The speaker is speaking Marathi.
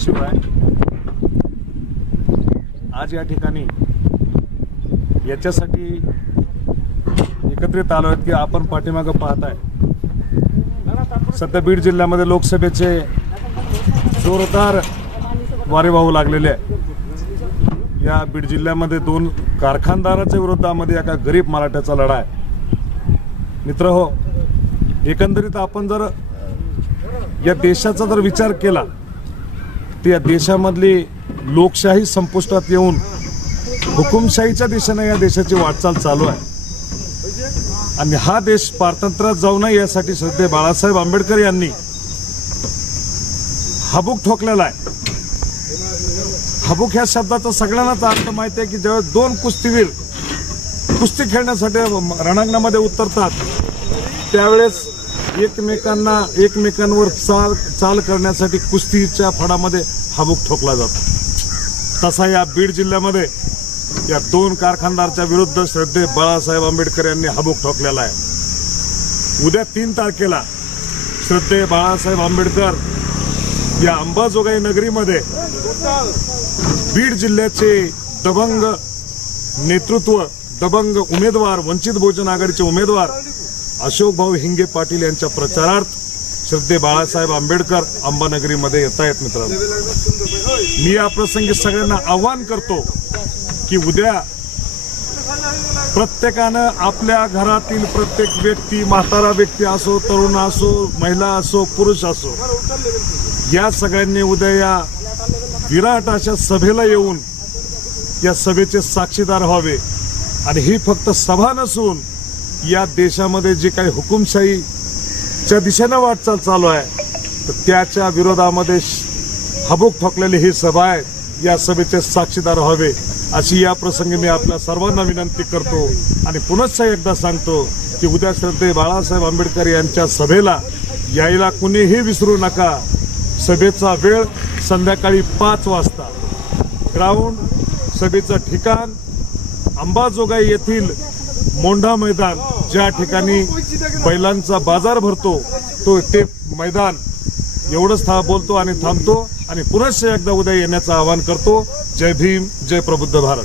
शिवाय आज या ठिकाणी याच्यासाठी एकत्रित आलो आहेत की आपण पाठीमागं पाहताय. सध्या बीड जिल्ह्यामध्ये लोकसभेचे जोरदार वारे वाहू लागलेले आहे. या बीड जिल्ह्यामध्ये दोन कारखानदाराच्या विरोधामध्ये एका गरीब मराठ्याचा लढा आहे. मित्र हो एकंदरीत आपण जर या देशाचा जर विचार केला त्या या देशामधली लोकशाही संपुष्टात येऊन हुकुमशाहीच्या दिशेने या देशाची वाटचाल चालू आहे. आणि हा देश पारतंत्र्यात जाऊ नये यासाठी श्रद्धे बाळासाहेब आंबेडकर यांनी हबूक ठोकलेला आहे. हबूक ह्या शब्दाचा सगळ्यांनाच अर्थ माहिती आहे की जेव्हा दोन कुस्तीवीर कुस्ती खेळण्यासाठी रणांगणामध्ये उतरतात त्यावेळेस एकमेकांना एकमेकांवर चाल चाल करण्यासाठी कुस्तीच्या फडामध्ये हाबूक ठोकला जातो. तसा या बीड जिल्ह्यामध्ये या दोन कारखानदारच्या विरुद्ध श्रद्धे बाळासाहेब आंबेडकर यांनी हाबूक ठोकलेला आहे. उद्या तीन तारखेला श्रद्धे बाळासाहेब आंबेडकर या अंबाजोगाई नगरीमध्ये बीड जिल्ह्याचे दबंग नेतृत्व दबंग उमेदवार वंचित बहुजन आघाडीचे उमेदवार अशोक भाऊ हिंगे पाटील यांच्या प्रचारार्थ श्रद्धे बाळासाहेब आंबेडकर अंबानगरीमध्ये येत आहेत मित्रांनो. मी या प्रसंगी सगळ्यांना आव्हान करतो की उद्या प्रत्येकानं आपल्या घरातील प्रत्येक व्यक्ती म्हातारा व्यक्ती असो तरुण असो महिला असो पुरुष असो या सगळ्यांनी उद्या या विराट अशा सभेला येऊन या सभेचे साक्षीदार व्हावे. आणि ही फक्त सभा नसून या देशामध्ये जी काही हुकुमशाहीच्या दिशेनं वाटचाल चालू आहे तर त्याच्या विरोधामध्ये श- हबूक ठोकलेली ही सभा आहे. या सभेचे साक्षीदार व्हावे अशी या प्रसंगी मी आपल्या सर्वांना विनंती करतो आणि पुनश्च एकदा सांगतो की उद्या श्रद्धे बाळासाहेब आंबेडकर यांच्या सभेला यायला कुणीही विसरू नका. सभेचा वेळ संध्याकाळी पाच वाजता. ग्राउंड सभेचं ठिकाण अंबाजोगाई येथील मोंढा मैदान ज्या ठिकाणी बैलांचा बाजार भरतो तो ते मैदान. एवढंच था बोलतो आणि थांबतो आणि पुनश्च एकदा उद्या येण्याचं आवाहन करतो. जय भीम जय प्रबुद्ध भारत.